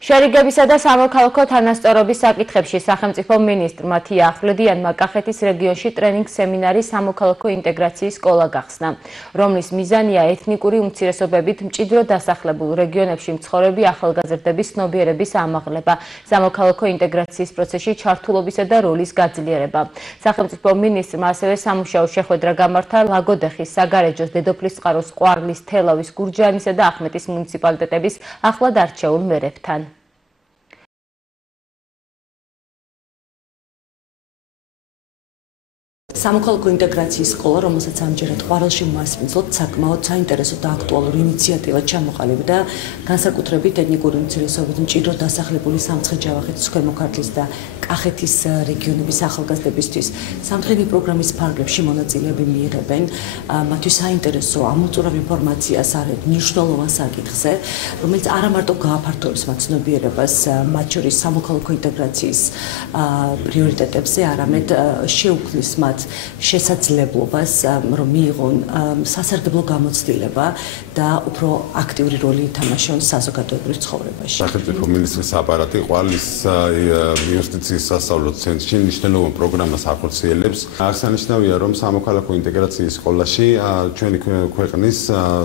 შერიგებისა და სამოქალაქო თანასწორობის საკითხებში სახელმწიფო მინისტრმა თია ახვლედიანმა კახეთის რეგიონში ტრენინგ-სემინარი სამოქალაქო ინტეგრაციის სკოლა გახსნა, რომლის მიზანია ეთნიკური უმცირესობებით მჭიდრო დასახლებულ რეგიონებში მცხოვრები ახალგაზრდების ცნობიერების ამაღლება, სამოქალაქო ინტეგრაციის პროცესში ჩართულობისა და როლის გაძლიერება. სახელმწიფო მინისტრმა ასევე სამუშაო შეხვედრა გამართა ლაგოდეხის, საგარეჯოს, დედოფლისწყაროს, ყვარლის, თელავის, გურჯაანისა და ახმეტის მუნიციპალიტეტების ახლად არჩეულ მერებთან. სამოქალაქო ინტეგრაციის სკოლა, რომელსაც ამჯერად ყვარელში მასპინძლობთ, საკმაოდ საინტერესო და აქტუალური ინიციატივა ჩამოყალიბდა განსაკუთრებით ეთნიკური უმცირესობებით მჭიდრო დასახლებული სამცხე-ჯავახეთის, ქვემო ქართლის და კახეთის რეგიონების ახალგაზრდებისთვის. სამდღენი პროგრამის ფარგლებში მონაწილეები მიიღებენ მათთვის საინტერესო ამოწურავ ინფორმაციას არეთ მნიშვნელოვან საკითხზე, რომელიც არა მარტო გააფართოვებს მათ ცნობიერებას მათ შორის სამოქალაქო ინტეგრაციის პრიორიტეტებზე, არამედ შეუქმნის მათ შესაძლებლობას, რომ მიიღონ სასარგებლო გამოცდილება და უფრო აქტიური როლი ითამაშონ საზოგადოებრივ ცხოვრებაში. სახელმწიფო მინისტრის აპარატი ყვარლის იუსტიციის სასწავლო ცენტრში მნიშვნელოვან პროგრამას ახორციელებს. აღსანიშნავია, რომ სამოქალაქო ინტეგრაციის სკოლაში ჩვენი ქვეყნის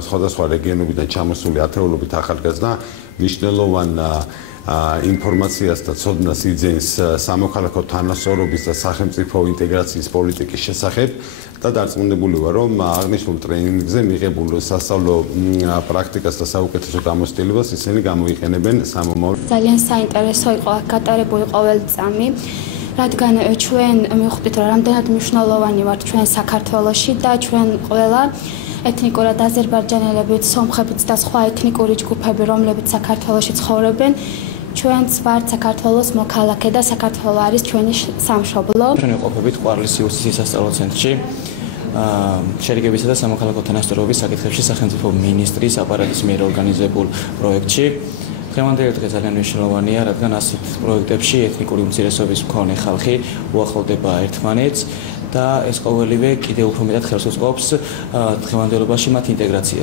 სხვადასხვა რეგიონებიდან ჩამოსული ათეულობით ახალგაზრდა მნიშვნელოვან ინფორმაციას და ცოდნას იძენს სამოქალაქო თანასწორობის და სახელმწიფო ინტეგრაციის პოლიტიკის შესახებ და დარწმუნებული ვარ, რომ აღნიშნულ ტრენინგზე მიღებულ სასწავლო პრაქტიკას და საუკეთესო გამოცდილებას ისინი გამოიყენებენ სამომავლო. ძალიან საინტერესო იყო გატარებული ყოველი წამი, რადგან ჩვენ მივხვდით, რომ რამდენად მნიშვნელოვანი ვართ ჩვენ საქართველოში და ჩვენ ყველა ეთნიკურად აზერბაიჯანელებით, სომხებიც და სხვა ეთნიკური ჯგუფები, რომლებიც საქართველოში ცხოვრობენ, ჩვენც ვართ საქართველოს მოქალაქე და საქართველო არის ჩვენი სამშობლო. ჩვენ ვიყოფებით ყვარლის იუსტიციის სასწავლო ცენტრში შერიგებისა და სამოქალაქო თანასწორობის საკითხებში სახელმწიფო მინისტრის აპარატის მიერ ორგანიზებულ პროექტში. დღევანდელი დღე ძალიან მნიშვნელოვანია, რადგან ასეთ პროექტებში ეთნიკური უმცირესობის მქონე ხალხი უახლოვდება ერთმანეთს და ეს ყოველივე კიდევ უფრო მეტად ხელს უწყობს დღევანდელობაში მათ ინტეგრაციას.